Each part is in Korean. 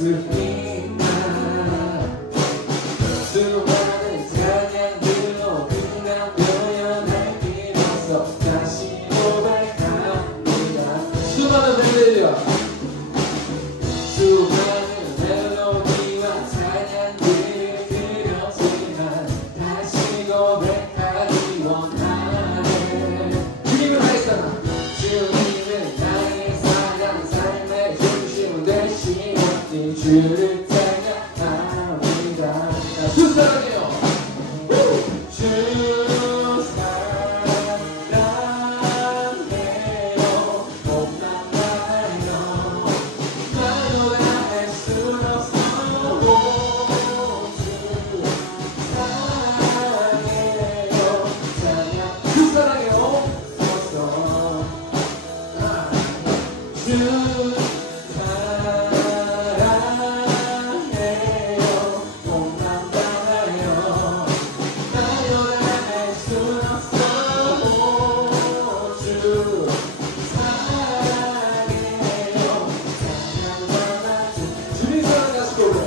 없으니까 수많은 찬양들로 그냥 표현할 필요 없어 다시 고백합니다. 수많은 멜로디와 수많은 멜로디와 찬양들을 그렸지만 다시 고백하기 원하네. 주님을 하겠잖아. 주님은 나의 사랑 삶의 중심은 되시니 주를 찬양합니다. 주 사랑해요. 주 사랑해요. 못만나요. 말로 다 할 순 없어. 주 사랑해요. 찬양. 주 사랑해요. 주 사랑해요. 못만나요. 말로 다 할 순 없어. 주 사랑해요. 찬양받아 주님 사랑 다시 고백.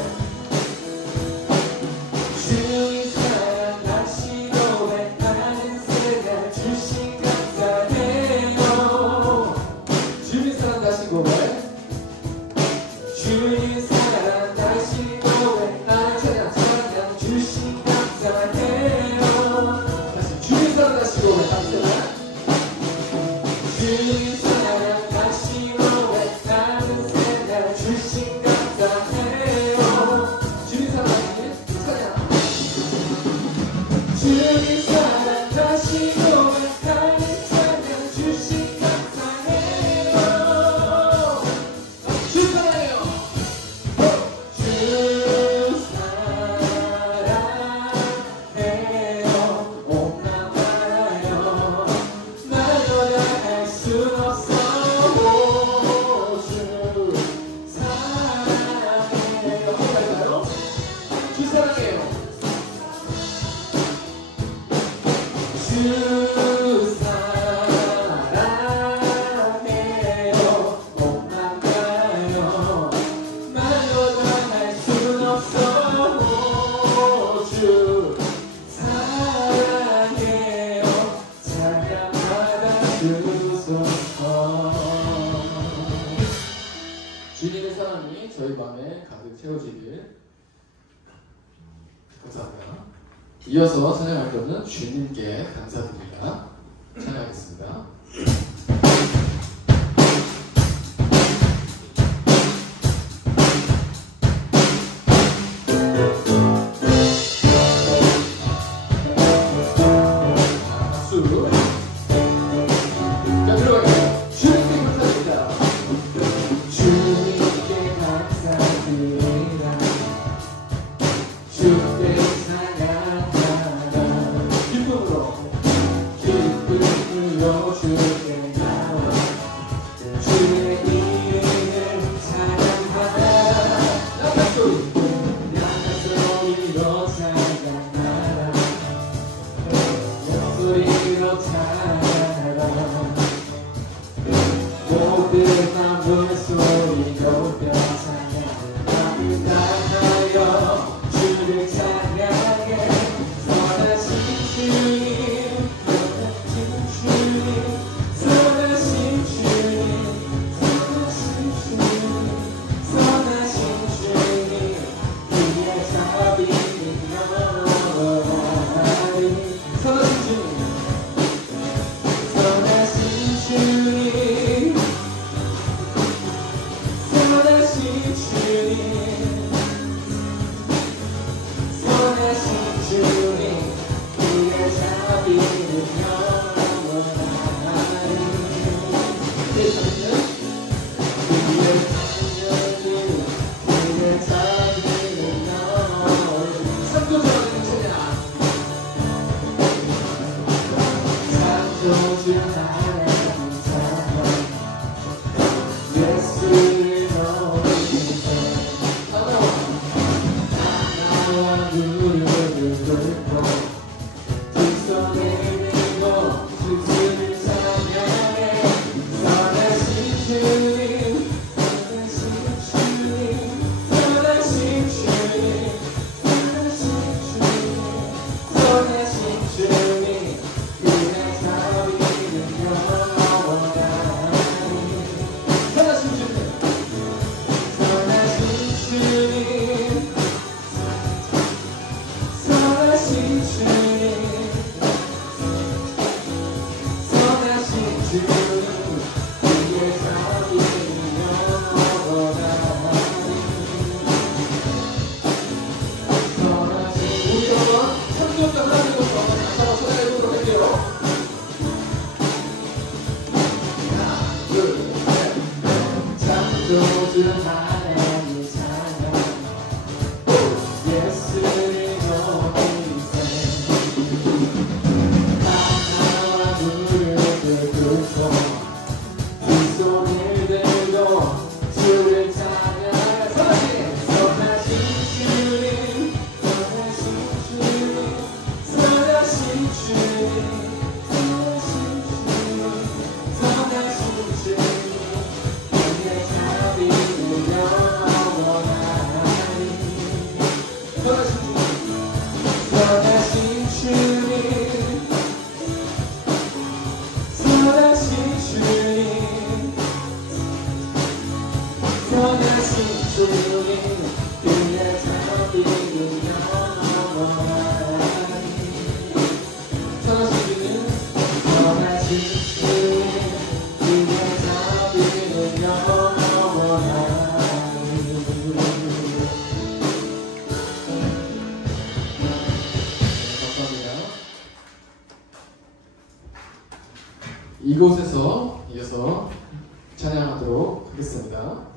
주님 사랑 다시 고백하는 생각 주신 감사해요. 주님 사랑 다시 고백. 주님 사랑 다시 고백하는 찬양 찬양 주신 감사해요. 다시 주님 사랑 다시 고백합니다. 주님 사랑 다시 고백하는 생각 주신 감사해요. 주님 사랑 찬양. 주님 사랑 다시 고백하는 찬양 주신 감사해요. 주 사랑해요. 주 사랑해요. 못만나요. 말로 다 할 순 없어. 주 사랑해요. 할까요? 주 사랑해요. 주 사랑해요. 못만나요. 말로 다 할 순 없어. 주 사랑해요. 찬양받아 주소서. 주님의 사랑이 저희 마음에 가득 채워지길 감사합니다. 이어서 찬양할 때는 주님께 감사드립니다. 찬양하겠습니다. 박수. 자, 들어가요. 주님께 감사드립니다. 주님께 감사드립니다. 주께 찬양하라. 기쁨으로 주께 주님 그의 자비는 영원하니 선하신 주님 선하신 주님 그의 자비는 영원하니 이곳에서 이어서 찬양하도록 하겠습니다.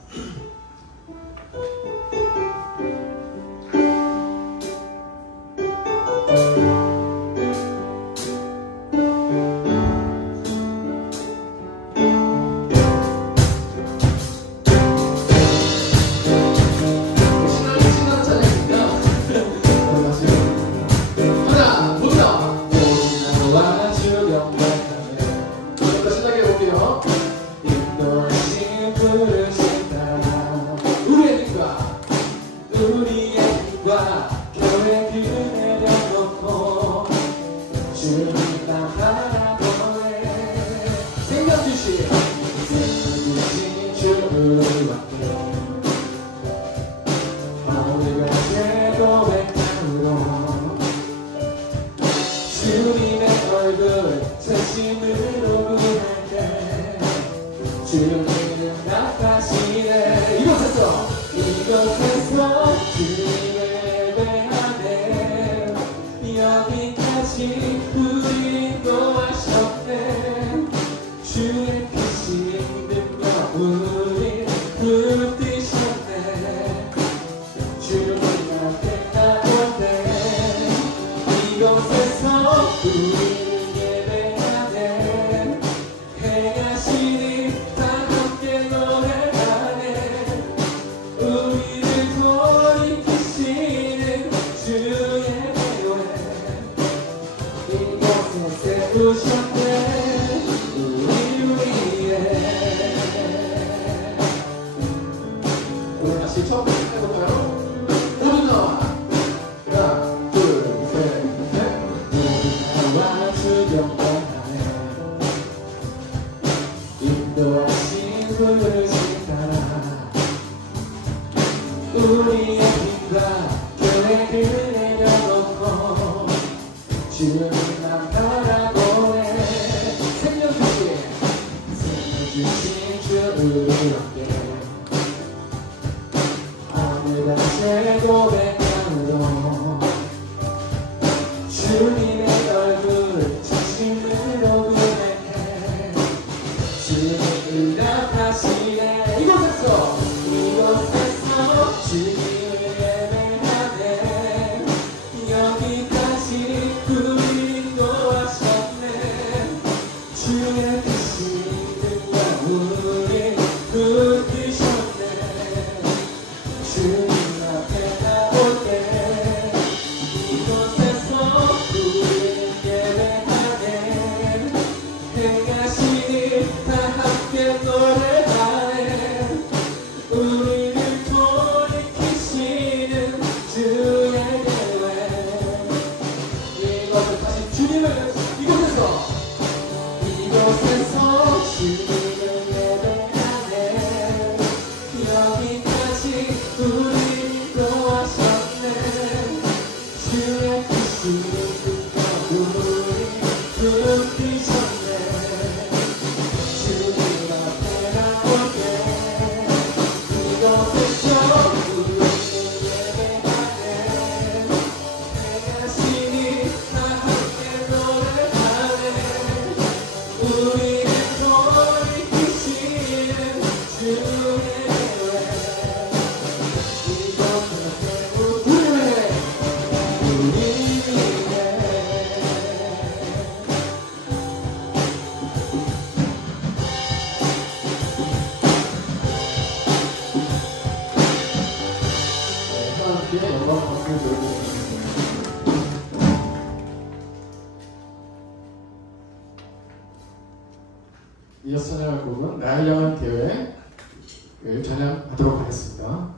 이어서 찬양할 곡은 나를 향한 계획을 찬양하도록 하겠습니다.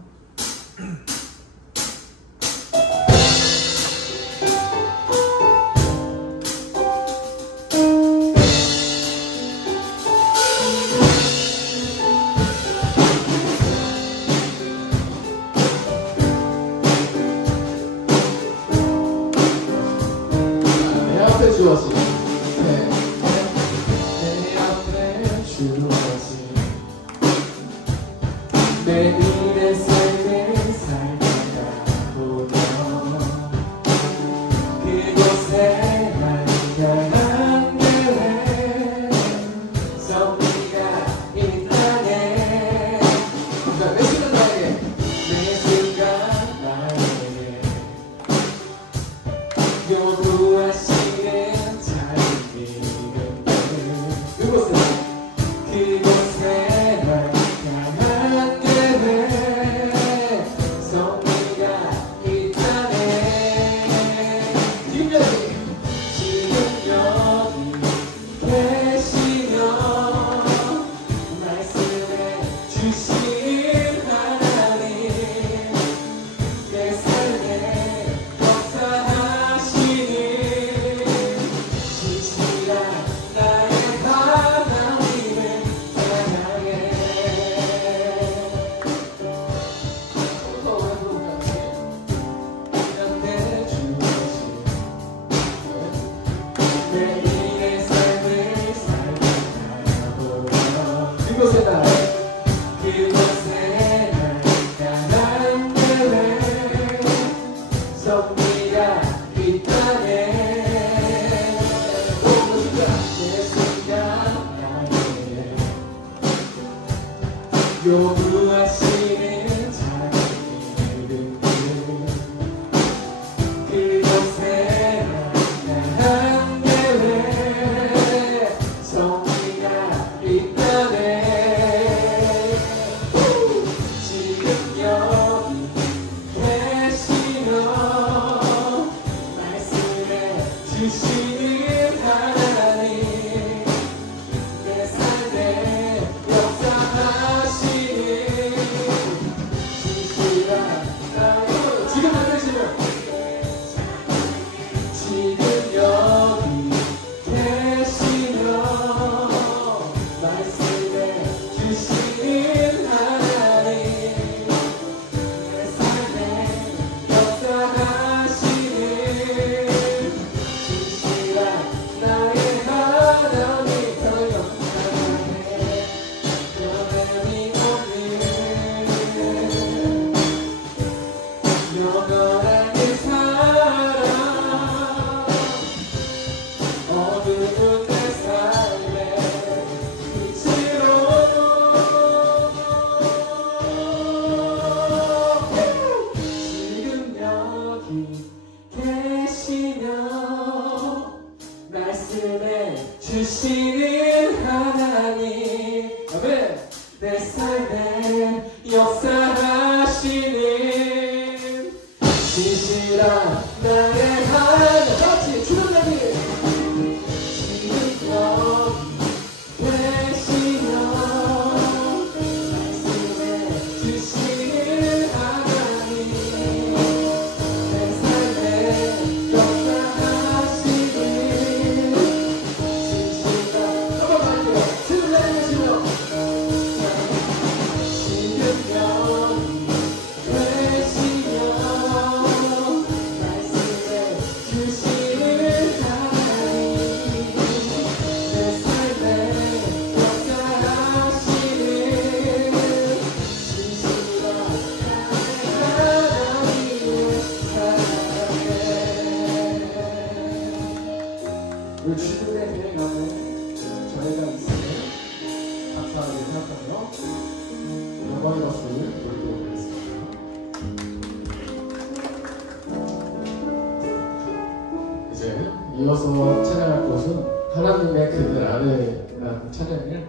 이어서 찬양할 것은 하나님의 그늘 아래라는 찬양을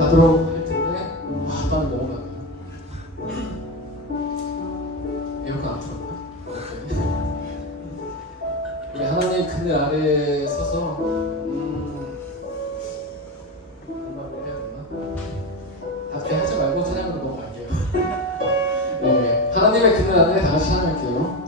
가도록 할 텐데 빨리 넘어가네요. 에어컨 안 틀었나? 우리 하나님의 그늘 아래에 서서 한마디 해야 되나? 답게 하지 말고 찬양으로 넘어갈게요. 네, 하나님의 그늘 아래 다 같이 찬양할게요.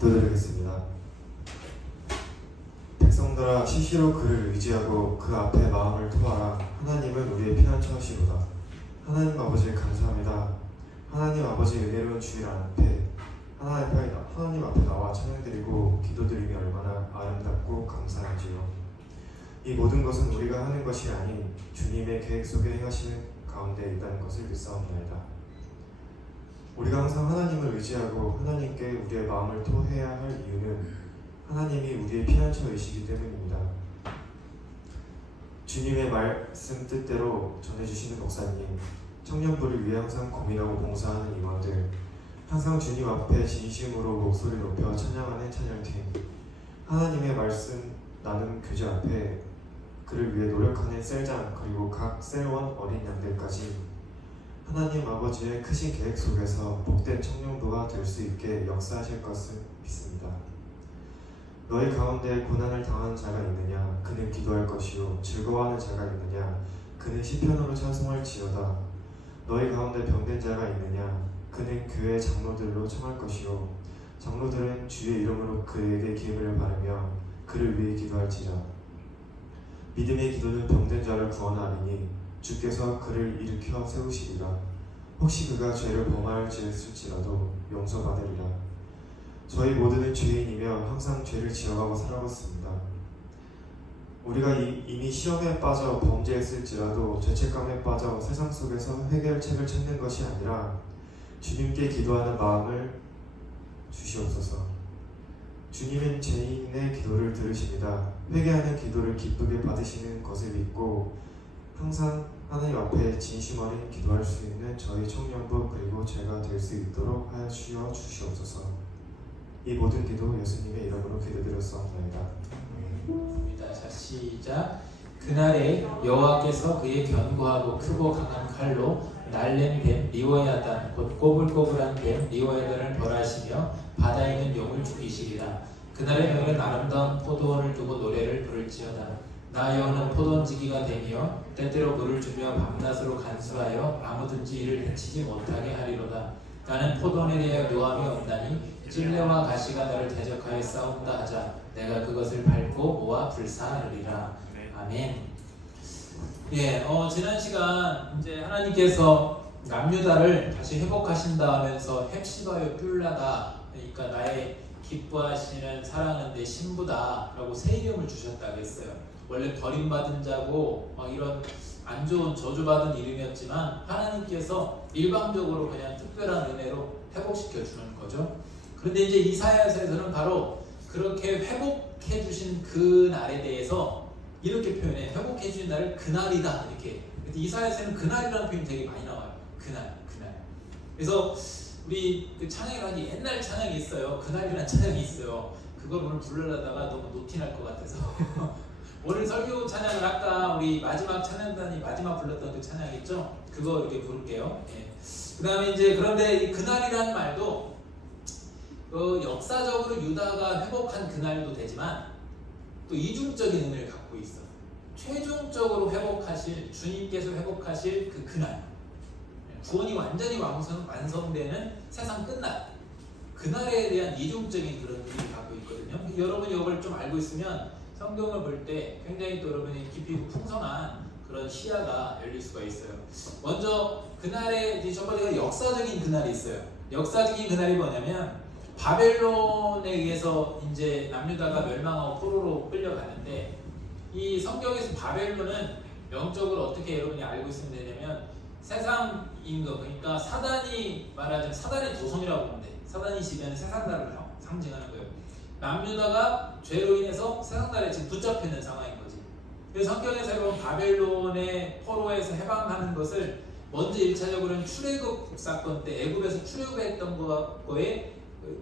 기도드리겠습니다. 백성들아 시시로 그를 의지하고 그 앞에 마음을 토하라. 하나님은 우리의 피난처시로다. 하나님 아버지 감사합니다. 하나님 아버지 은혜로운 주일 앞에 하나님 앞에 나와 찬양드리고 기도드리며 얼마나 아름답고 감사하지요. 이 모든 것은 우리가 하는 것이 아닌 주님의 계획 속에 행하시는 가운데 있다는 것을 믿사옵나이다. 우리가 항상 하나님을 의지하고 하나님께 우리의 마음을 토해야 할 이유는 하나님이 우리의 피난처이시기 때문입니다. 주님의 말씀 뜻대로 전해주시는 목사님, 청년부를 위해 항상 고민하고 봉사하는 임원들, 항상 주님 앞에 진심으로 목소리 높여 찬양하는 찬양팀, 하나님의 말씀 나눔 교제 앞에 그를 위해 노력하는 셀장, 그리고 각 셀원 어린 양들까지 하나님 아버지의 크신 계획 속에서 복된 청년부가 될 수 있게 역사하실 것을 믿습니다. 너희 가운데 고난을 당하는 자가 있느냐? 그는 기도할 것이요. 즐거워하는 자가 있느냐? 그는 시편으로 찬송할 지어다. 너희 가운데 병든 자가 있느냐? 그는 교회 장로들로 청할 것이요. 장로들은 주의 이름으로 그에게 기름을 바르며 그를 위해 기도할지라. 믿음의 기도는 병든 자를 구원하리니 주께서 그를 일으켜 세우시리라. 혹시 그가 죄를 범하였을지라도 용서받으리라. 저희 모두는 죄인이며 항상 죄를 지어가고 살아왔습니다. 우리가 이미 시험에 빠져 범죄했을지라도 죄책감에 빠져 세상 속에서 해결책을 찾는 것이 아니라 주님께 기도하는 마음을 주시옵소서. 주님은 죄인의 기도를 들으십니다. 회개하는 기도를 기쁘게 받으시는 것을 믿고 항상 하나님 앞에 진심 어린 기도할 수 있는 저희 청년부 그리고 제가 될 수 있도록 하여 주시옵소서. 이 모든 기도 예수님의 이름으로 기도드렸사옵나이다. 자, 시작. 그날에 여호와께서 그의 견고하고 크고 강한 칼로 날랜 뱀 리워야단 곧 꼬불꼬불한 뱀 리워야단을 벌하시며 바다에 있는 용을 죽이시리라. 그날에 너희는 아름다운 포도원을 두고 노래를 부를지어다. 나 여호와는 포도원지기가 되며 때때로 물을 주며 밤낮으로 간수하여 아무든지 이를 해치지 못하게 하리로다. 나는 포도원에 대하여 묘함이 없나니 찔레와 가시가 너를 대적하여 싸운다 하자. 내가 그것을 밟고 모아 불사하리라. 아멘. 예, 지난 시간 이제 하나님께서 남유다를 다시 회복하신다 하면서 헵시바요 뷸라다, 그러니까 나의 기뻐하시는 사랑은 내 신부다라고 새 이름을 주셨다고 했어요. 원래 버림받은 자고 이런 안 좋은 저주받은 이름이었지만 하나님께서 일방적으로 그냥 특별한 은혜로 회복시켜 주는 거죠. 그런데 이제 이사야서에서는 바로 그렇게 회복해 주신 그 날에 대해서 이렇게 표현해. 회복해 주신 날을 그날이다 이렇게. 이사야서에는 그날이라는 표현이 되게 많이 나와요. 그날. 그래서 우리 그 찬양이라는 옛날 찬양이 있어요. 그날이라는 찬양이 있어요. 그걸 오늘 부르려다가 너무 노티날 것 같아서 오늘 설교 찬양을 아까 우리 마지막 찬양단이 마지막 불렀던 그 찬양 있죠? 그거 이렇게 부를게요. 예. 그 다음에 이제 그런데 이 그날이라는 말도 역사적으로 유다가 회복한 그날도 되지만 또 이중적인 의미를 갖고 있어. 최종적으로 회복하실, 주님께서 회복하실 그 그날, 구원이 완전히 완성되는 세상 끝날, 그날에 대한 이중적인 그런 의미를 갖고 있거든요. 여러분이 이걸 좀 알고 있으면 성경을 볼 때 굉장히 또 여러분이 깊이 풍성한 그런 시야가 열릴 수가 있어요. 먼저 그날에 첫 번째가 역사적인 그날이 있어요. 역사적인 그날이 뭐냐면 바벨론에 의해서 이제 남유다가 멸망하고 포로로 끌려가는데, 이 성경에서 바벨론은 영적으로 어떻게 여러분이 알고 있으면 되냐면 세상 임금, 그러니까 사단이 말하자면 사단의 도성이라고 보면 돼. 사단이 지배하는 세상 나라를 상징하는 거예요. 남유다가 죄로 인해서 세상 나라에 지금 붙잡혀 있는 상황인 거지. 그래서 성경에서 보면 바벨론의 포로에서 해방하는 것을 먼저 1차적으로는 출애굽 사건 때 애굽에서 출애굽했던 거에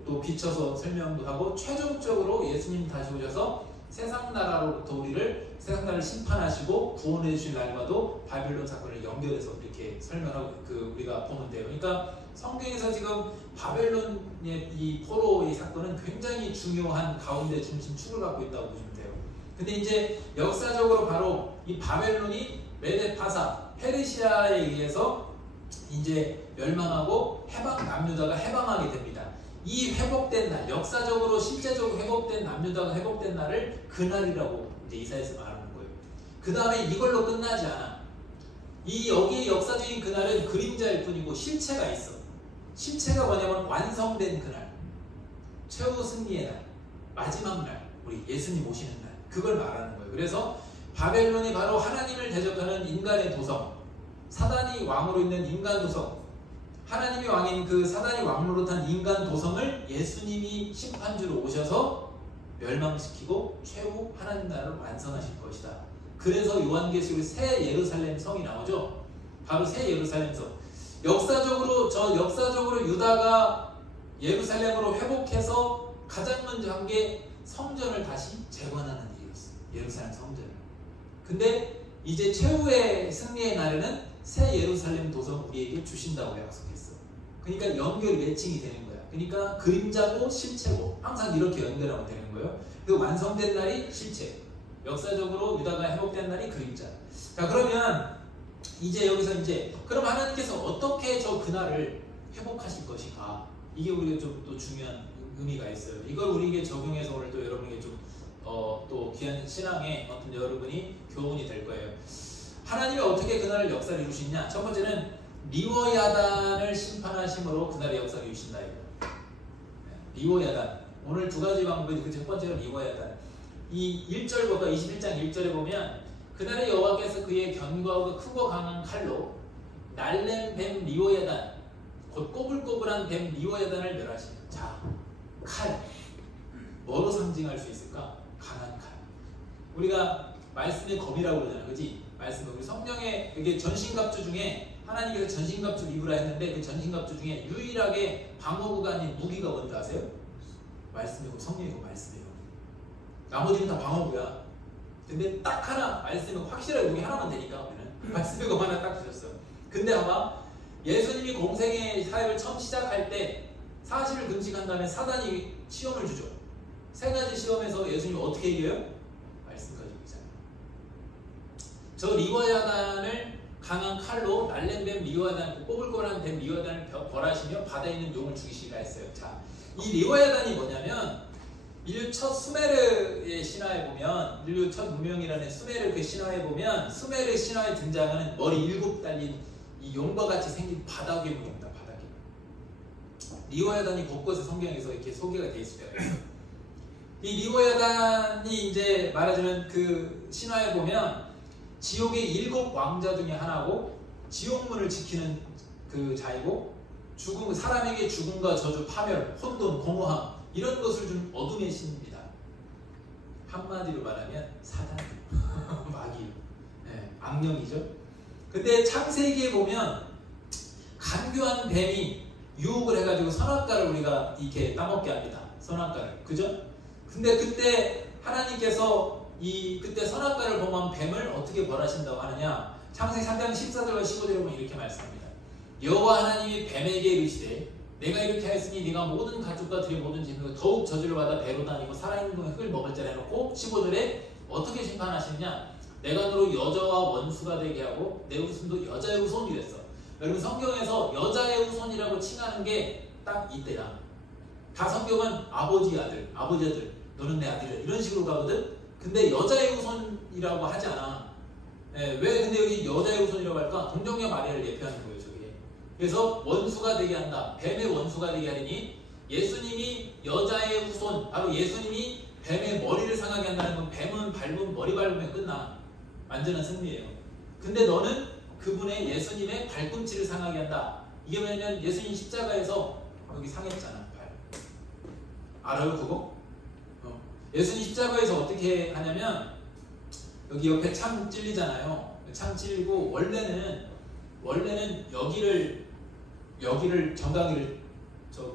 또 비춰서 설명도 하고, 최종적으로 예수님 다시 오셔서 세상 나라로부터 우리를 세상 나라를 심판하시고 구원해 주신 날과도 바벨론 사건을 연결해서 이렇게 설명하고 우리가 보면 돼요. 그러니까 성경에서 지금 바벨론의 이 포로의 사건은 굉장히 중요한 가운데 중심축을 갖고 있다고 보시면 돼요. 근데 이제 역사적으로 바로 이 바벨론이 메데파사 페르시아에 의해서 이제 멸망하고 남유다가 해방하게 됩니다. 이 회복된 날, 역사적으로 실제적으로 회복된 남유다가 회복된 날을 그날이라고 이제 이사야서 말하는 거예요. 그 다음에 이걸로 끝나지 않아. 여기에 역사적인 그날은 그림자일 뿐이고 실체가 있어. 실체가 뭐냐면 완성된 그날, 최후 승리의 날, 마지막 날, 우리 예수님 오시는 날, 그걸 말하는 거예요. 그래서 바벨론이 바로 하나님을 대적하는 인간의 도성, 사단이 왕으로 있는 인간 도성, 하나님이 왕인 그 사단이 왕노릇한 인간 도성을 예수님이 심판주로 오셔서 멸망시키고 최후 하나님 나라를 완성하실 것이다. 그래서 요한계시록에 새 예루살렘 성이 나오죠. 바로 새 예루살렘 성. 역사적으로 유다가 예루살렘으로 회복해서 가장 먼저 한 게 성전을 다시 재건하는 일이었어요. 예루살렘 성전을. 근데 이제 최후의 승리의 날에는 새 예루살렘 도성 우리에게 주신다고 약속했어. 그러니까 연결 매칭이 되는 거야. 그러니까 그림자고 실체고 항상 이렇게 연결하면 되는 거예요. 그 완성된 날이 실체, 역사적으로 유다가 회복된 날이 그림자. 자, 그러면 이제 여기서 이제 그럼 하나님께서 어떻게 저 그날을 회복하실 것인가? 이게 우리가 좀 또 중요한 의미가 있어요. 이걸 우리에게 적용해서 오늘 또 여러분에게 좀 또 귀한 신앙에 어떤 여러분이 교훈이 될 거예요. 하나님이 어떻게 그날을 역사를 이루시냐? 첫 번째는 리워야단을 심판하심으로 그날의 역사를 이루신다. 리워야단. 오늘 두 가지 방법이 그 첫 번째로 리워야단. 이 1절보다 21장 1절에 보면 그날의 여호와께서 그의 견고하고 크고 강한 칼로 날렘 뱀 리워야단, 곧 꼬불꼬불한 뱀 리워야단을 멸하시는. 자, 칼. 뭐로 상징할 수 있을까? 강한 칼. 우리가 말씀의 검이라고 그러잖아, 그지? 말씀, 우리 성경에 이게 전신갑주 중에 하나님께서 전신갑주 입으라 했는데 그 전신갑주 중에 유일하게 방어구가 아닌 무기가 뭔지 아세요? 말씀이고 성령이고 말씀이고. 나머지는 다 방어구야. 근데 딱 하나 말씀이고 확실하게 무기 하나만 되니까 우리는 말씀이고 하나 딱 주셨어. 근데 아마 예수님이 공생의 사역을 처음 시작할 때 40일 금식한 다음에 사단이 시험을 주죠. 세 가지 시험에서 예수님이 어떻게 이겨요? 말씀 가지고 있잖아요. 저 리워야단을 강한 칼로 날랜 뱀 리워야단, 꼬불꼬불한 뱀 리워야단을 벌하시며 바다에 있는 용을 죽이시리라 했어요. 자, 이 리워야단이 뭐냐면 인류 첫 수메르의 신화에 보면, 인류 첫 문명이라는 수메르 그 신화에 보면 수메르 신화에 등장하는 머리 7 달린 이 용과 같이 생긴 바다 괴물입니다. 바다 괴물. 리워야단이 곳곳에 성경에서 이렇게 소개가 돼 있을 때가 있어요. 이 리워야단이 이제 말하자면 그 신화에 보면 지옥의 7 왕자 중에 하나고 지옥문을 지키는 그 자이고 죽음, 사람에게 죽음과 저주, 파멸, 혼돈, 공허함 이런 것을 좀 어둠의 신입니다. 한마디로 말하면 사단, 마귀, 네, 악령이죠. 근데 창세기에 보면 간교한 뱀이 유혹을 해가지고 선악과를 우리가 이렇게 따먹게 합니다. 선악과를, 그죠? 근데 그때 하나님께서 그때 선악과를 범한 뱀을 어떻게 벌하신다고 하느냐? 창세기 3장 14절과 15절에 보면 이렇게 말씀합니다. 여호와 하나님이 뱀에게 이르시되 내가 이렇게 하였으니 네가 모든 가축과 들의 모든 짐승을 더욱 저주를 받아 배로 다니고 살아있는 동안 흙을 먹을 자라 해놓고 15절에 어떻게 심판하시느냐? 내가 너로 여자와 원수가 되게 하고 내 후손도 여자의 후손이 됐어. 여러분 성경에서 여자의 후손이라고 칭하는 게 딱 이때다. 다 성경은 아버지 아들, 너는 내 아들이야 이런 식으로 가거든. 근데 여자의 후손이라고 하지 않아. 왜 근데 여기 여자의 후손이라고 할까? 동정녀 마리아를 예표하는 거예요, 저게. 그래서 원수가 되게 한다. 뱀의 원수가 되게 하리니 예수님이 여자의 후손, 바로 예수님이 뱀의 머리를 상하게 한다는 건 뱀은 밟으면 머리 밟으면 끝나. 완전한 승리예요. 근데 너는 그분의 예수님의 발꿈치를 상하게 한다. 이게 왜냐면 예수님 십자가에서 여기 상했잖아. 발. 알아요 그거? 예수님 십자가에서 어떻게 하냐면 여기 옆에 참 찔리잖아요. 참 찔리고 원래는 여기를 정강이를 저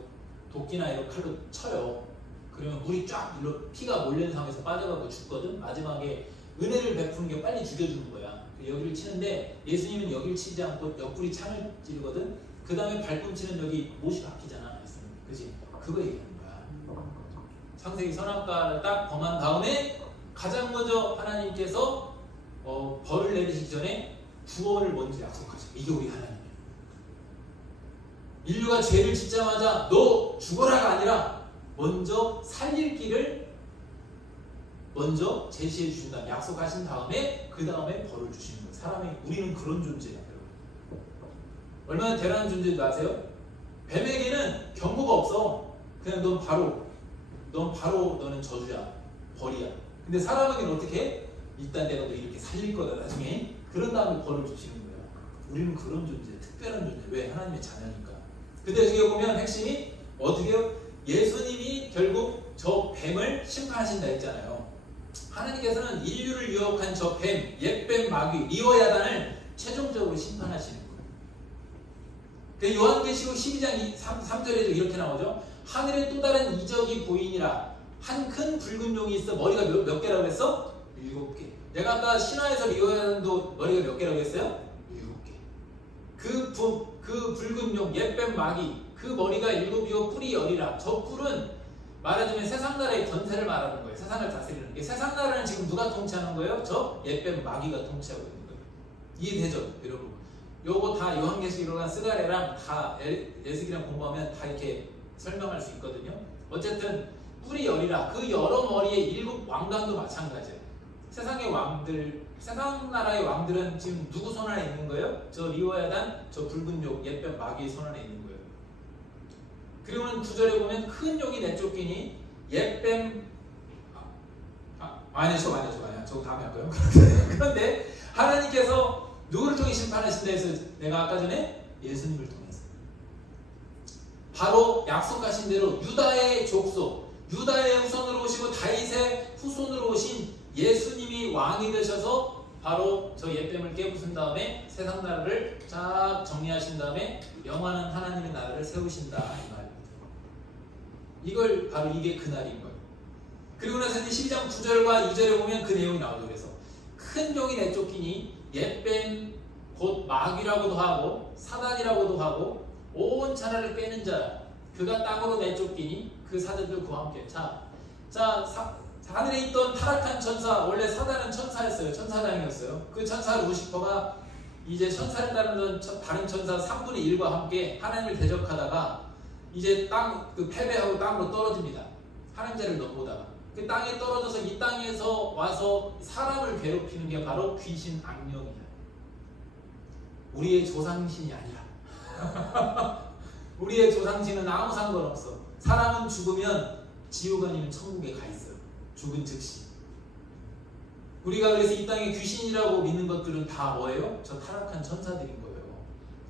도끼나 이런 칼로 쳐요. 그러면 물이 쫙 일로 피가 몰리는 상황에서 빠져가고 죽거든. 마지막에 은혜를 베푸는 게 빨리 죽여주는 거야. 여기를 치는데 예수님은 여기를 치지 않고 옆구리 창을 찌르거든. 그 다음에 발꿈치는 여기 못이 박히잖아. 그지? 그거 얘기하는 거야. 창세기 선악과를 딱 범한 다음에 가장 먼저 하나님께서 벌을 내리시기 전에 구원을 먼저 약속하죠. 이게 우리 하나님이에요. 인류가 죄를 짓자마자 너 죽어라가 아니라 먼저 살릴 길을 먼저 제시해 주신다. 약속하신 다음에 그 다음에 벌을 주시는 거예요. 사람이 우리는 그런 존재예요. 얼마나 대단한 존재인지 아세요? 뱀에게는 경고가 없어. 그냥 넌 바로 너는 저주야, 벌이야. 근데 사람에게는 어떻게 해? 일단 내가 너 이렇게 살릴 거다 나중에. 그런 다음에 벌을 주시는 거예요. 우리는 그런 존재, 특별한 존재. 왜? 하나님의 자녀니까. 근데 여기 보면 핵심이 어떻게 해요? 예수님이 결국 저 뱀을 심판하신다 했잖아요. 하나님께서는 인류를 유혹한 저 뱀, 옛뱀 마귀, 리워야단을 최종적으로 심판하시는 거예요. 그 요한계시록 12장 3절에도 이렇게 나오죠. 하늘에 또 다른 이적이 보이니라. 한 큰 붉은 용이 있어. 머리가 몇 개라고 했어? 7개. 내가 아까 신화에서 리워야단도 머리가 몇 개라고 했어요? 7개. 그 붉은 용 옛뱀 마귀 그 머리가 7이요 뿔이 10이라. 저 뿔은 말하자면 세상나라의 권세를 말하는 거예요. 세상을 다스리는 게. 세상나라는 지금 누가 통치하는 거예요? 저 옛뱀 마귀가 통치하고 있는 거예요. 이해되죠? 여러분 요거 다 요한계시록이랑 스가랴랑 다 에스겔이랑 공부하면 다 이렇게 설명할 수 있거든요. 어쨌든 뿔이 10이라. 그 여러 머리의 7 왕관도 마찬가지예요. 세상의 왕들, 세상 나라의 왕들은 지금 누구 손 안에 있는 거예요? 저 리워야단, 저 붉은 용, 옛뱀 마귀의 손 안에 있는 거예요. 그리고는 9절에 보면 큰 용이 내쫓기니 옛뱀 저거 다음에 할까요? 그런데 하나님께서 누구를 통해 심판하신다 해서 내가 아까 전에 예수님을 통해서 바로 약속하신 대로 유다의 족속, 유다의 후손으로 오시고 다윗의 후손으로 오신 예수님이 왕이 되셔서 바로 저 옛뱀을 깨부순 다음에 세상 나라를 쫙 정리하신 다음에 영원한 하나님의 나라를 세우신다 이 말입니다. 이걸 바로 이게 그날인 거예요. 그리고 나서 이제 12장 9절과 2절에 보면 그 내용이 나오죠. 그래서 큰 용이 내쫓기니 옛뱀 곧 마귀라고도 하고 사단이라고도 하고 온 천하를 빼는 자라 그가 땅으로 내쫓기니 그 사자들 그와 함께 하늘에 있던 타락한 천사 원래 사단은 천사였어요. 천사장이었어요. 그 천사 루시퍼가 이제 천사를 따르던 다른 천사 3분의 1과 함께 하나님을 대적하다가 이제 패배하고 땅으로 떨어집니다. 하나님자를 넘보다가 그 땅에 떨어져서 이 땅에서 와서 사람을 괴롭히는 게 바로 귀신 악령이야. 우리의 조상신이 아니라 우리의 조상신은 아무 상관없어. 사람은 죽으면 지옥 아니면 천국에 가 있어요. 죽은 즉시. 우리가 그래서 이 땅에 귀신이라고 믿는 것들은 다 뭐예요? 저 타락한 천사들인 거예요.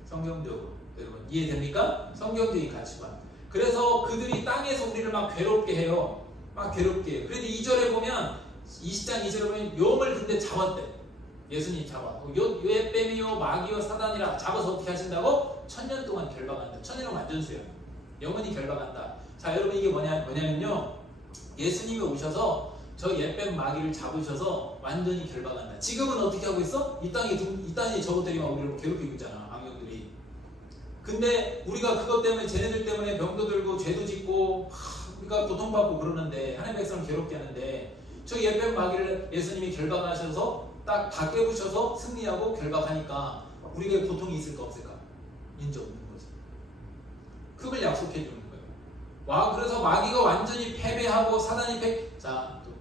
성경적으로. 여러분 이해됩니까? 성경적인 가치관. 그래서 그들이 땅에서 우리를 막 괴롭게 해요. 막 괴롭게 해요. 그런데 2절에 보면 20장 2절에 보면 용을 근데 잡았대. 예수님 잡아. 옛뱀이요 마귀요 사단이라 잡아서 어떻게 하신다고? 1000년 동안 결박한다. 1000년은 완전수예요. 영원히 결박한다. 자 여러분 이게 뭐냐면요. 예수님이 오셔서 저 옛뱀 마귀를 잡으셔서 완전히 결박한다. 지금은 어떻게 하고 있어? 이 땅에 저것들이 막 우리를 괴롭히고 있잖아. 악령들이. 근데 우리가 그것 때문에 쟤네들 때문에 병도 들고 죄도 짓고 그러니까 고통받고 그러는데 하나님의 백성을 괴롭게 하는데 저 옛뱀 마귀를 예수님이 결박하셔서 딱 다 깨부셔서 승리하고 결박하니까 우리에게 고통이 있을까 없을까? 인제 없는 거지. 그걸 약속해 주는 거예요. 그래서 마귀가 완전히 패배하고 사단이 자, 또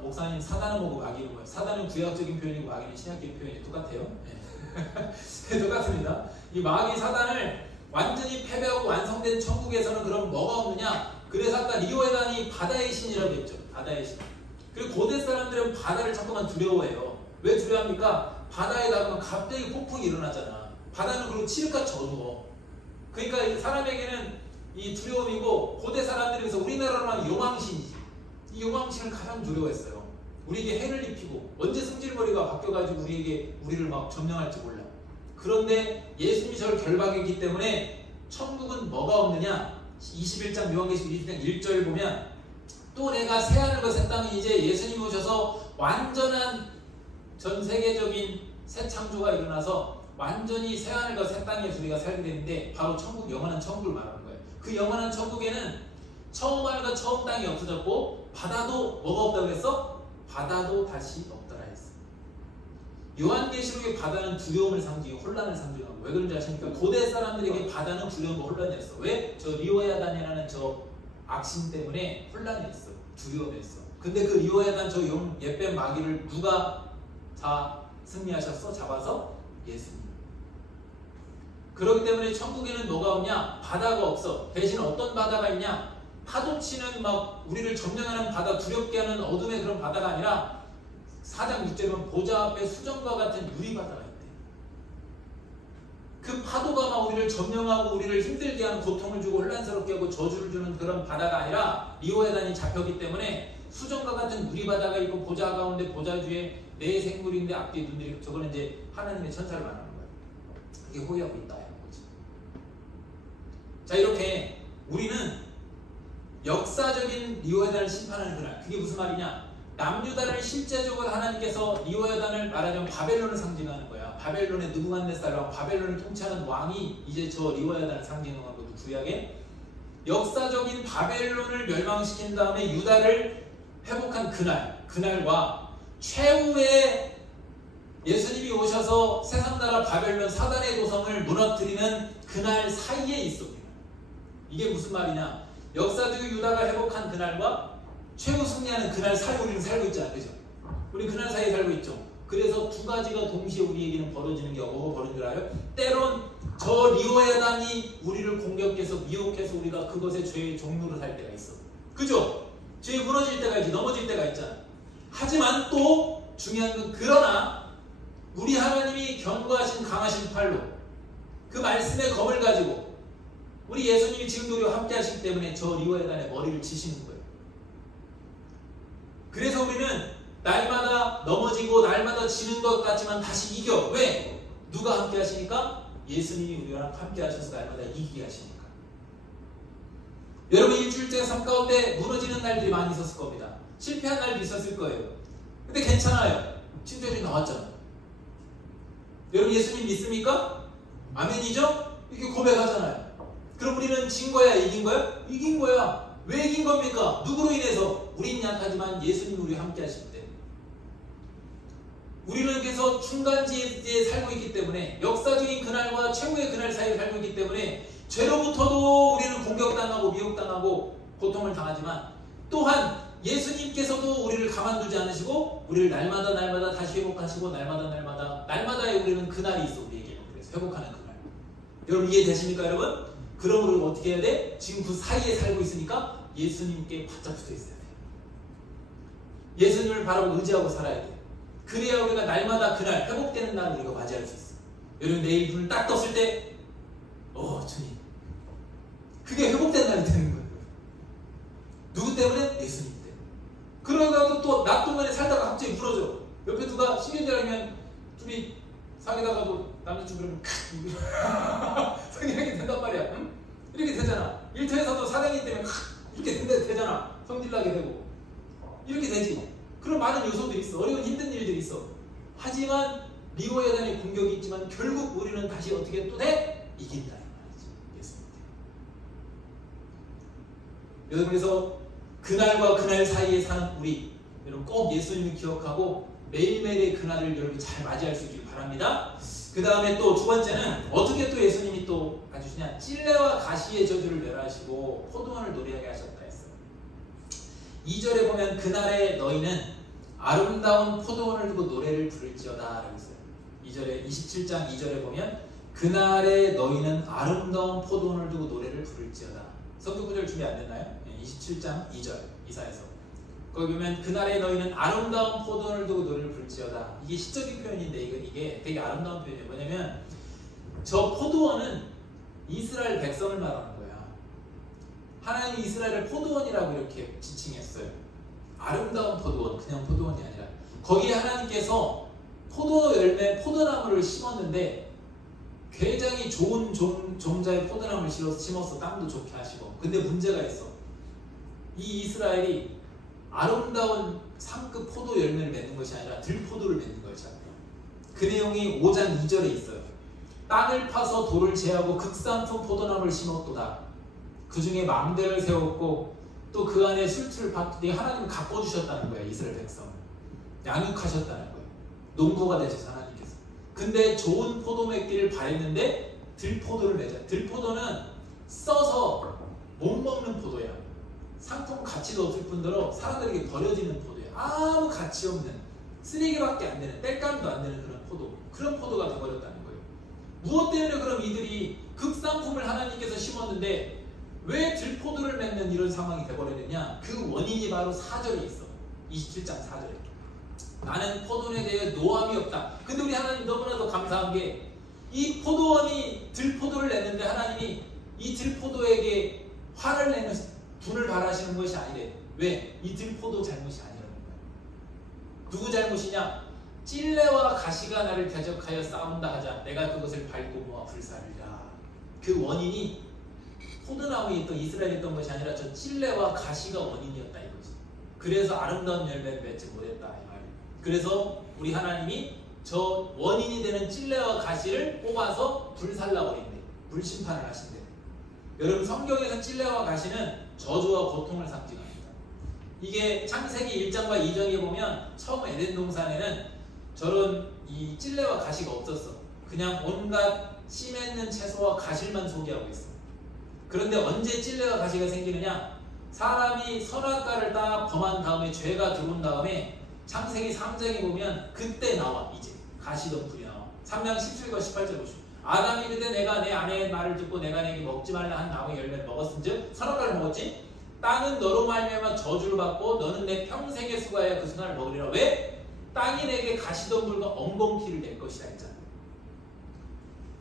목사님 사단은 뭐고 마귀는 뭐예요? 사단은 구약적인 표현이고 마귀는 신약적인 표현이 똑같아요. 네. 똑같습니다. 이 마귀 사단을 완전히 패배하고 완성된 천국에서는 그럼 뭐가 없느냐? 그래서 아까 리오에단이 바다의 신이라고 했죠. 바다의 신. 그리고 고대 사람들은 바다를 자꾸만 두려워해요. 왜 두려워합니까? 바다에 나가면 갑자기 폭풍이 일어나잖아. 바다는 그리고 칠흑같이 어두워. 그러니까 사람에게는 이 두려움이고 고대 사람들이 그래서 우리나라로는 용왕신이지. 이 용왕신을 가장 두려워했어요. 우리에게 해를 입히고 언제 승질머리가 바뀌어가지고 우리를 막 점령할지 몰라. 그런데 예수님이 저를 결박했기 때문에 천국은 뭐가 없느냐? 21장 요한계시록 20장 1절 보면 또 내가 새하늘과 새 땅이 이제 예수님이 오셔서 완전한 전 세계적인 새 창조가 일어나서 완전히 새하늘과 새 땅에서 우리가 살게 되는데 바로 천국, 영원한 천국을 말하는 거예요. 그 영원한 천국에는 처음 하늘과 처음 땅이 없어졌고 바다도 뭐가 없다고 그랬어? 바다도 다시 없더라 했어. 요한계시록의 바다는 두려움을 상징하고 혼란을 상징하고 왜 그런지 아십니까? 고대 사람들에게 바다는 두려움과 혼란이었어. 왜? 저 리오야단이라는 저 악신 때문에 혼란했어. 두려움했어. 근데 그 리오야단 저 옛뱀 마귀를 누가 다 승리하셨어? 잡아서 예수님. 그렇기 때문에 천국에는 뭐가 없냐? 바다가 없어. 대신 어떤 바다가 있냐? 파도치는 막 우리를 점령하는 바다, 두렵게 하는 어둠의 그런 바다가 아니라 4장 6절은 보좌 앞에 수정과 같은 유리바다가 있대. 그 파도가 막 우리를 점령하고 우리를 힘들게 하는, 고통을 주고 혼란스럽게 하고 저주를 주는 그런 바다가 아니라 리오에단이 잡혔기 때문에 수정과 같은 유리바다가 있고 보좌 가운데 보좌 주에 네 생물인데 앞뒤에 눈들이, 저거는 이제 하나님의 천사를 말하는 거예요. 그게 호위하고 있다 이런 거지. 자, 이렇게 우리는 역사적인 리오에단을 심판하는 그날, 그게 무슨 말이냐? 남유다를 실제적으로 하나님께서 리워야단을 말하자면 바벨론을 상징하는 거야. 바벨론의 느부갓네살 왕, 바벨론을 통치하는 왕이 이제 저 리워야단을 상징하는 거거든. 구약에 역사적인 바벨론을 멸망시킨 다음에 유다를 회복한 그날과 최후의 예수님이 오셔서 세상나라 바벨론 사단의 도성을 무너뜨리는 그날 사이에 있습니다. 이게 무슨 말이냐? 역사적인 유다가 회복한 그날과 최후 승리하는 그날 사이에 우리는 살고 있잖아요. 그죠? 우리 그날 사이에 살고 있죠. 그래서 두 가지가 동시에 우리에게는 벌어지는 게 뭐가 벌어진 줄 알아요? 때론 저 리워야단이 우리를 공격해서 미혹해서 우리가 그것의 죄의 종로를 살 때가 있어. 그죠? 죄에 무너질 때가 있지, 넘어질 때가 있잖아. 하지만 또 중요한 건 그러나 우리 하나님이 견고하신 강하신 팔로 그 말씀의 검을 가지고 우리 예수님이 지금도 우리와 함께 하시기 때문에 저 리워야단의 머리를 치시는 거예요. 그래서 우리는 날마다 넘어지고 날마다 지는 것 같지만 다시 이겨. 왜? 누가 함께 하시니까? 예수님이 우리와 함께 하셔서 날마다 이기게 하시니까. 여러분 일주일째 삶 가운데 무너지는 날들이 많이 있었을 겁니다. 실패한 날도 있었을 거예요. 근데 괜찮아요. 친절이 나왔잖아. 여러분 예수님 믿습니까? 아멘이죠? 이렇게 고백하잖아요. 그럼 우리는 진 거야? 이긴 거야? 이긴 거야. 왜 이긴 겁니까? 누구로 인해서? 우린 약하지만 예수님이 우리와 함께 하실 때. 우리는 그래서 중간지대에 살고 있기 때문에 역사적인 그날과 최후의 그날 사이에 살고 있기 때문에 죄로부터도 우리는 공격당하고 미혹당하고 고통을 당하지만 또한 예수님께서도 우리를 가만두지 않으시고 우리를 날마다 다시 회복하시고 날마다에 우리는 그날이 있어. 우리에게는. 그래서 회복하는 그날. 여러분 이해되십니까 여러분? 그럼 우리가 어떻게 해야 돼? 지금 그 사이에 살고 있으니까 예수님께 바짝 붙어 있어야 돼. 예수님을 바라고 의지하고 살아야 돼. 그래야 우리가 날마다 그날 회복되는 날을 우리가 맞이할 수 있어. 여러분 내일 눈을 딱 떴을 때 주님 그게 회복된 날이 되는 거예요. 누구 때문에? 예수님 때문에. 그러다가 또 낮 동안에 살다가 갑자기 부러져. 옆에 누가 신경질하면 둘이 사귀다가도 남자친구랑 사귀게 된단 말이야. 응? 이렇게 되잖아. 일터에서도 사랑이 때문에 이렇게 되잖아. 성질나게 되고 이렇게 되지. 그런 많은 요소들이 있어. 어려운 힘든 일들이 있어. 하지만 리워야단의 공격이 있지만 결국 우리는 다시 어떻게 또 돼? 이긴다 이 말이지. 예수님. 여러분 그래서 그날과 그날 사이에 사는 우리 여러분 꼭 예수님을 기억하고 매일매일의 그날을 여러분 잘 맞이할 수 있길 바랍니다. 그 다음에 또 두 번째는 어떻게 또 예수님이 또 가주시냐? 찔레와 가시의 저주를 멸하시고 포도원을 노래하게 하셨다 했어요. 2절에 보면 그날에 너희는 아름다운 포도원을 두고 노래를 부를지어다 라고 했어요. 2절에 27장 2절에 보면 그날에 너희는 아름다운 포도원을 두고 노래를 부를지어다. 성경 구절 준비 안 됐나요? 27장 2절 이사에서 거기 보면 그날에 너희는 아름다운 포도원을 두고 노래를 부를지어다. 이게 시적인 표현인데 이게 되게 아름다운 표현이에요. 뭐냐면 저 포도원은 이스라엘 백성을 말하는 거야. 하나님이 이스라엘을 포도원이라고 이렇게 지칭했어요. 아름다운 포도원, 그냥 포도원이 아니라 거기에 하나님께서 포도 열매, 포도나무를 심었는데 굉장히 좋은 종자의 포도나무를 심어서 땅도 좋게 하시고 근데 문제가 있어. 이 이스라엘이 아름다운 상급 포도 열매를 맺는 것이 아니라 들포도를 맺는 거였잖아요. 그 내용이 5장 2절에 있어요. 땅을 파서 돌을 제하고 극산품 포도나무를 심었도다. 그 중에 망대를 세웠고 또 그 안에 술틀을 받더니 하나님은 가꿔주셨다는 거예요. 이스라엘 백성을 양육하셨다는 거예요. 농부가 되셔서 하나님께서. 근데 좋은 포도 맺기를 바랬는데 들포도를 맺어요. 들포도는 써서 못 먹는 포도야. 상품 가치도 없을 뿐더러 사람들에게 버려지는 포도야. 아무 가치 없는 쓰레기밖에 안 되는 땔감도 안 되는 그런 포도가 되어버렸다는 거예요. 무엇 때문에 그럼 이들이 극상품을 하나님께서 심었는데 왜 들포도를 맺는 이런 상황이 되어버렸느냐? 그 원인이 바로 4절에 있어. 27장 4절에 나는 포도원에 대해 노함이 없다. 근데 우리 하나님 너무나도 감사한 게 이 포도원이 들포도를 냈는데 하나님이 이 들포도에게 화를 내는 분을 바라시는 것이 아니래. 왜? 이 들포도 잘못이 아니라는 거야. 누구 잘못이냐? 찔레와 가시가 나를 대적하여 싸운다 하자 내가 그것을 밟고 모아 불사르리라. 그 원인이 포도나무에 있던 이스라엘에 있던 것이 아니라 저 찔레와 가시가 원인이었다 이거지. 그래서 아름다운 열매를 맺지 못했다 이 말이에요. 그래서 우리 하나님이 저 원인이 되는 찔레와 가시를 뽑아서 불살라버린대. 불심판을 하신대. 여러분 성경에서 찔레와 가시는 저주와 고통을 상징합니다. 이게 창세기 1장과 2장에 보면 처음 에덴 동산에는 저런 이 찔레와 가시가 없었어. 그냥 온갖 씨 맺는 채소와 가실만 소개하고 있어. 그런데 언제 찔레와 가시가 생기느냐? 사람이 선악과를 딱 범한 다음에 죄가 들어온 다음에 창세기 3장에 보면 그때 나와. 이제 가시덤불이 나와. 3장 17과 18절 보시오. 아담이 그때 내가 내 아내의 말을 듣고 내가 내게 먹지 말라 한 나무의 열매를 먹었은즉 선악과를 먹었지. 땅은 너로 말미암아 저주를 받고 너는 내 평생의 수고하여 그 순간을 먹으리라. 왜? 땅이 내게 가시덤불과 엉겅퀴를 낼 것이다 했잖아.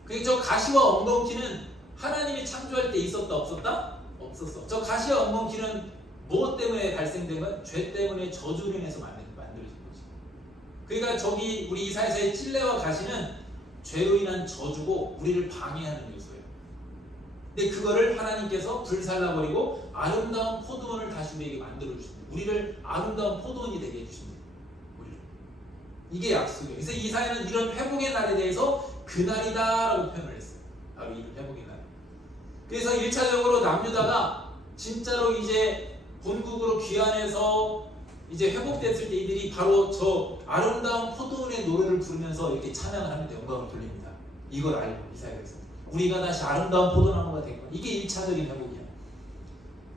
그러니까 저 가시와 엉겅퀴는 하나님이 창조할 때 있었다 없었다? 없었어. 저 가시와 엉겅퀴는 무엇 때문에 발생된 건? 죄 때문에 저주로 인해서 만들어진 거지. 그러니까 저기 우리 이사야서의 찔레와 가시는 죄로 인한 저주고 우리를 방해하는 요소예요. 근데 그거를 하나님께서 불살라버리고 아름다운 포도원을 다시 우리에게 만들어주십니다. 우리를 아름다운 포도원이 되게 해주십니다. 우리를. 이게 약속이에요. 그래서 이사야는 이런 회복의 날에 대해서 그날이다 라고 표현을 했어요. 바로 이 회복의 날. 그래서 1차적으로 남유다가 진짜로 이제 본국으로 귀환해서 이제 회복됐을 때 이들이 바로 저 아름다운 포도원의 노래를 부르면서 이렇게 찬양을 하면서 영광을 돌립니다. 이걸 알고 이사야에서 우리가 다시 아름다운 포도나무가 된 것. 이게 1차적인 회복이야.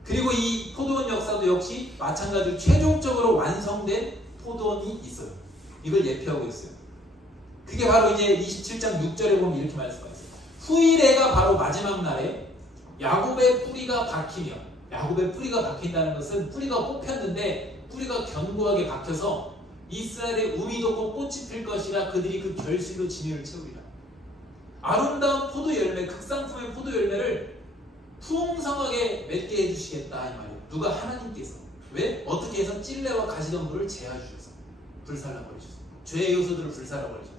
그리고 이 포도원 역사도 역시 마찬가지로 최종적으로 완성된 포도원이 있어요. 이걸 예표하고 있어요. 그게 바로 이제 27장 6절에 보면 이렇게 말씀하고 있어요. 후일에가 바로 마지막 날에 야곱의 뿌리가 박히며, 야곱의 뿌리가 박힌다는 것은 뿌리가 뽑혔는데 뿌리가 견고하게 박혀서 이스라엘의 우미 돋고 꽃이 필 것이라 그들이 그 결실로 진위를 채우리라. 아름다운 포도 열매, 극상품의 포도 열매를 풍성하게 맺게 해주시겠다 이 말이에요. 누가? 하나님께서. 왜? 어떻게 해서? 찔레와 가시덤불을 제어주셔서 불살라버리셔서 죄의 요소들을 불살라버리셔서.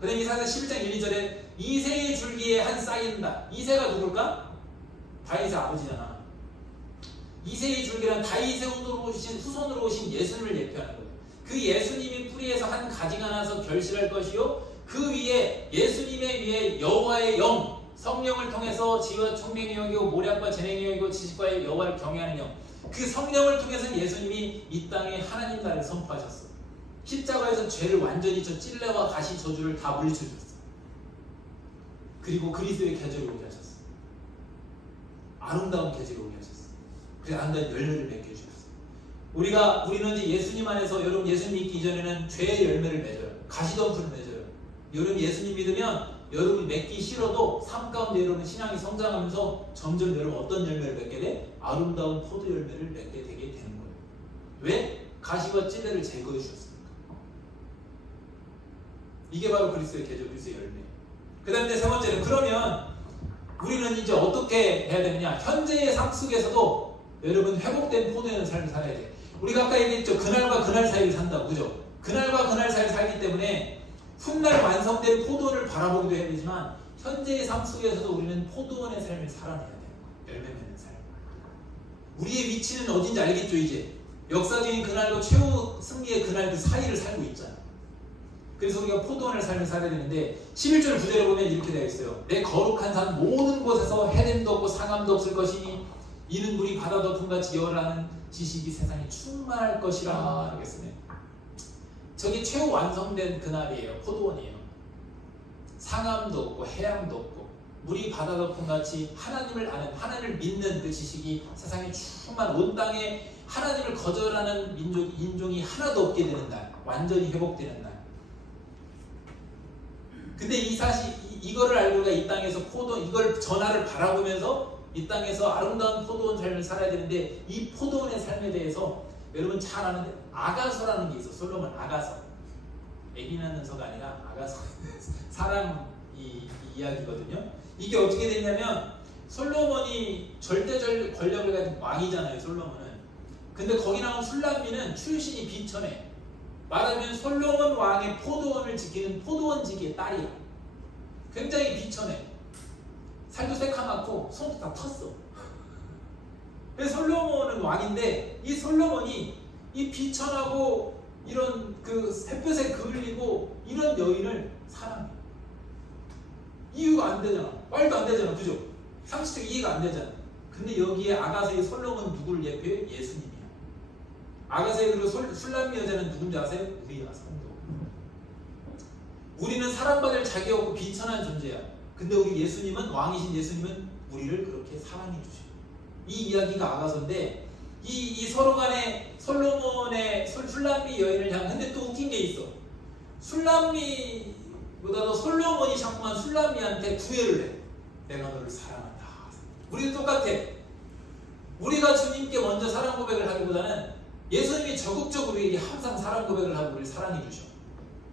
그 다음에 이사야서 11장 1, 2절에 이새의 줄기에 한 싹인다. 이새가 누굴까? 다윗의 아버지잖아. 이새의 줄기란 다윗의 후손으로 오신 예수님을 예표하는 거예요. 그 예수님이 뿌리에서 한 가지가 나서 결실할 것이요 그 위에 예수님의 위에 여호와의 영, 성령을 통해서 지혜와 총명의 영이고 모략과 재능의 영이고 지식과 여호와를 경외하는 영, 그 성령을 통해서 예수님이 이 땅에 하나님 나라를 선포하셨어. 십자가에서 죄를 완전히 저 찔레와 가시 저주를 다 물리쳐주셨어. 그리고 그리스도의 계절을 오게 하셨어. 아름다운 계절을 오게 하셨어. 그래서 아름다운 열매를 맺게 해주셨어. 우리는 이제 예수님 안에서, 여러분 예수님 믿기 이전에는 죄의 열매를 맺어요. 가시덤불을 맺어요. 여러분 예수님 믿으면 여러분 맺기 싫어도 삶 가운데 여러분 신앙이 성장하면서 점점 여러분 어떤 열매를 맺게 돼? 아름다운 포도 열매를 맺게 되게 되는 거예요. 왜? 가시와 찔레를 제거해 주셨으니까. 이게 바로 그리스도의 계절, 그리스도의 열매. 그 다음에 세 번째는, 그러면 우리는 이제 어떻게 해야 되느냐? 현재의 삶 속에서도 여러분 회복된 포도의 삶을 살아야 돼. 우리가 아까 얘기했죠. 그날과 그날 사이를 산다고. 그죠? 그날과 그날 사이를 살기 때문에 훗날 완성된 포도원을 바라보기도 해야 되지만 현재의 삶 속에서도 우리는 포도원의 삶을 살아내야 돼요. 열매 맺는 삶. 우리의 위치는 어딘지 알겠죠? 이제 역사적인 그날과 최후 승리의 그날 그 사이를 살고 있잖아. 그래서 우리가 포도원의 삶을 살아야 되는데 11절 9절에 보면 이렇게 되어 있어요. 내 거룩한 산 모든 곳에서 해냄도 없고 상함도 없을 것이니 이는 물이 바다 덮음같이 여라는 지식이 세상에 충만할 것이라. 이렇게 쓰네요. 저게 최후 완성된 그날이에요. 포도원이에요. 상함도 없고 해양도 없고 물이 바다 덮음같이 하나님을 아는, 하나님을 믿는 그 지식이 세상에 충만, 온 땅에 하나님을 거절하는 인종이 하나도 없게 되는 날, 완전히 회복되는 날. 근데 이거를 알고 우리가 이 땅에서 이걸 전하를 바라보면서 이 땅에서 아름다운 포도원 삶을 살아야 되는데, 이 포도원의 삶에 대해서 여러분 잘 아는데 아가서라는 게 있어. 솔로몬 아가서. 애기 낳는 서가 아니라 아가서. 사람 이야기거든요. 이게 어떻게 됐냐면, 솔로몬이 절대적 권력을 가진 왕이잖아요. 솔로몬은. 근데 거기 나온 술람미는 출신이 비천해. 말하면 솔로몬 왕의 포도원을 지키는 포도원지기의 딸이야. 굉장히 비천해. 살도 새카맣고 손도 다 텄어. 그래서 솔로몬은 왕인데, 이 솔로몬이 이 비천하고 이런 그 햇볕에 그을리고 이런 여인을 사랑해. 이유가 안 되잖아. 말도 안 되잖아. 그죠? 상식적 이해가 안 되잖아. 근데 여기에 아가서의 솔로몬 누구를 예표해? 예수님이야. 아가서의 그리고 술람미 여자는 누군지 아세요? 우리야, 성도. 우리는 사랑받을 자격 없고 비천한 존재야. 근데 우리 예수님은, 왕이신 예수님은 우리를 그렇게 사랑해 주셔. 이 이야기가 아가서인데 이 서로 간에 솔로몬의 술람미 여인을 향한, 근데 또 웃긴 게 있어. 술람미보다도 솔로몬이 자꾸만 술람미한테 구애를 해. 내가 너를 사랑한다. 우리도 똑같아. 우리가 주님께 먼저 사랑 고백을 하기보다는 예수님이 적극적으로 우리에게 항상 사랑 고백을 하고 우리를 사랑해 주셔.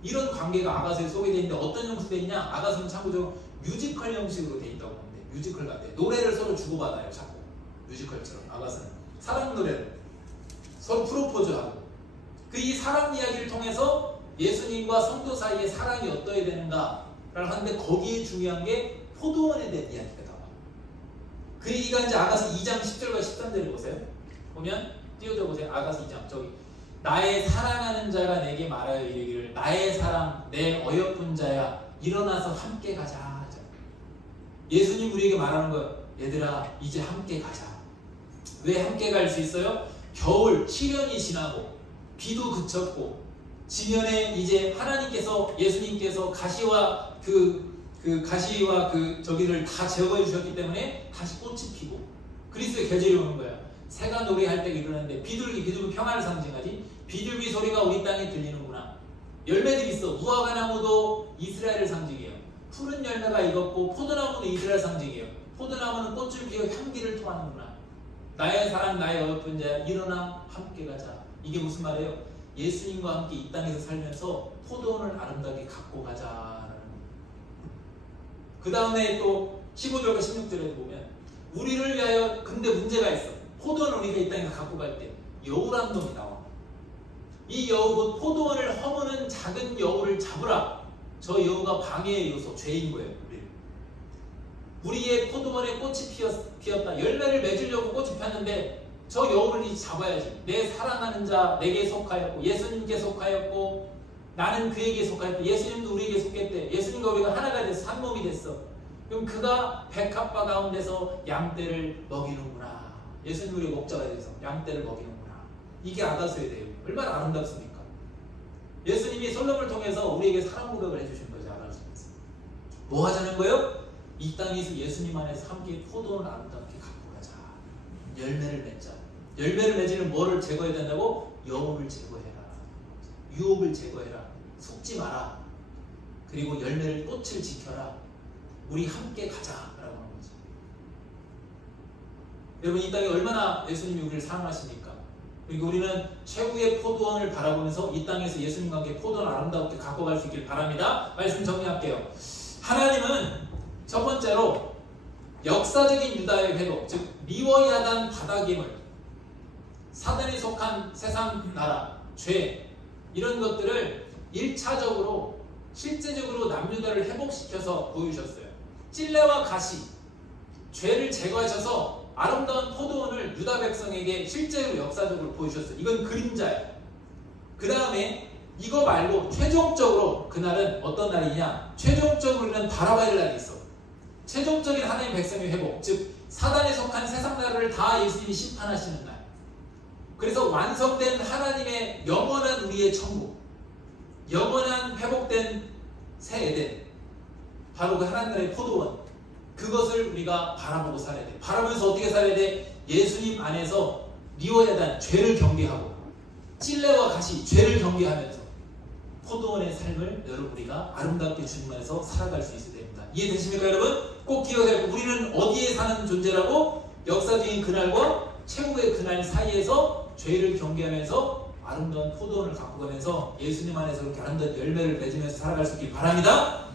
이런 관계가 아가서에 소개되어 있는데 어떤 형식으로 되어 있냐? 아가서는 참고적으로 뮤지컬 형식으로 되어 있다고 하는데, 뮤지컬 같아. 노래를 서로 주고받아요. 자꾸 뮤지컬처럼. 아가서는 사랑 노래를 서로 프로포즈하고, 그 이 사랑 이야기를 통해서 예수님과 성도 사이의 사랑이 어떠해야 되는가를 하는데, 거기에 중요한 게 포도원에 대한 이야기가 나와. 그 얘기가 이제 아가서 2장 10절과 13절을 보세요. 보면 띄워줘 보세요. 아가서 2장 저기, 나의 사랑하는 자가 내게 말하여 이르기를 나의 사랑 내 어여쁜 자야 일어나서 함께 가자. 예수님 우리에게 말하는 거예요. 얘들아 이제 함께 가자. 왜 함께 갈 수 있어요? 겨울 7년이 지나고 비도 그쳤고 지면에 이제 하나님께서, 예수님께서 가시와 가시와 저기를 다 제거해 주셨기 때문에 다시 꽃이 피고 그리스도의 계절이 오는 거야. 새가 노래할 때가 일어나는데, 비둘기 평화를 상징하지. 비둘기 소리가 우리 땅에 들리는구나. 열매들이 있어. 무화과 나무도 이스라엘을 상징해요. 푸른 열매가 익었고 포도나무도 이스라엘 상징이에요. 포도나무는 꽃을 피워 향기를 토하는구나. 나의 사랑 나의 어여쁜 자야 일어나 함께 가자. 이게 무슨 말이에요? 예수님과 함께 이 땅에서 살면서 포도원을 아름답게 갖고 가자라는 거예요. 그 다음에 또 15절과 16절에 보면 우리를 위하여, 근데 문제가 있어. 포도원을 우리가 이 땅에 갖고 갈 때 여우란 놈이 나와. 이 여우, 곧 포도원을 허무는 작은 여우를 잡으라. 저 여우가 방해의 요소, 죄인 거예요. 우리의 포도원에 꽃이 피었다. 열매를 맺으려고 꽃이 폈는데 저 여우를 이제 잡아야지. 내 사랑하는 자 내게 속하였고 예수님께 속하였고 나는 그에게 속하였고 예수님도 우리에게 속했대. 예수님과 우리가 하나가 돼서 한 몸이 됐어. 그럼 그가 백합화 가운데서 양떼를 먹이는구나. 예수님 우리의 목자가 돼서 양떼를 먹이는구나. 이게 아가서에 대해요. 얼마나 아름답습니까? 예수님이 솔로몬을 통해서 우리에게 사랑 고백을 해주신 거죠. 아가서에서 뭐 하자는 거예요? 이 땅에서 예수님 안에서 함께 포도원을 아름답게 갖고 가자. 열매를 맺자. 열매를 맺으면 뭐를 제거해야 된다고? 여우를 제거해라. 유혹을 제거해라. 속지 마라. 그리고 열매를, 꽃을 지켜라. 우리 함께 가자라고 하는 거죠. 여러분 이 땅에 얼마나 예수님이 우리를 사랑하십니까? 그리고 우리는 최후의 포도원을 바라보면서 이 땅에서 예수님과 함께 포도원을 아름답게 갖고 갈 수 있길 바랍니다. 말씀 정리할게요. 하나님은 첫 번째로 역사적인 유다의 회복, 즉 리워야단 바닥임을, 사단이 속한 세상 나라, 죄, 이런 것들을 1차적으로 실제적으로 남유다를 회복시켜서 보여주셨어요. 찔레와 가시, 죄를 제거하셔서 아름다운 포도원을 유다 백성에게 실제로 역사적으로 보여주셨어요. 이건 그림자예요. 그 다음에 이거 말고 최종적으로 그날은 어떤 날이냐? 최종적으로 우리는 바라봐야 할 날이 있어. 최종적인 하나님의 백성의 회복, 즉 사단에 속한 세상 나라를 다 예수님이 심판하시는 날. 그래서 완성된 하나님의 영원한 우리의 천국, 영원한 회복된 새 에덴, 바로 그 하나님 나라의 포도원, 그것을 우리가 바라보고 살아야 돼. 바라보면서 어떻게 살아야 돼? 예수님 안에서 리워야단, 죄를 경계하고 찔레와 가시, 죄를 경계하면서 포도원의 삶을 여러분 우리가 아름답게 주님 안에서 살아갈 수 있어야 됩니다. 이해되십니까 여러분? 꼭 기억해야 되고, 우리는 어디에 사는 존재라고? 역사적인 그날과 최후의 그날 사이에서 죄를 경계하면서 아름다운 포도원을 갖고 가면서 예수님 안에서 그렇게 아름다운 열매를 맺으면서 살아갈 수 있길 바랍니다.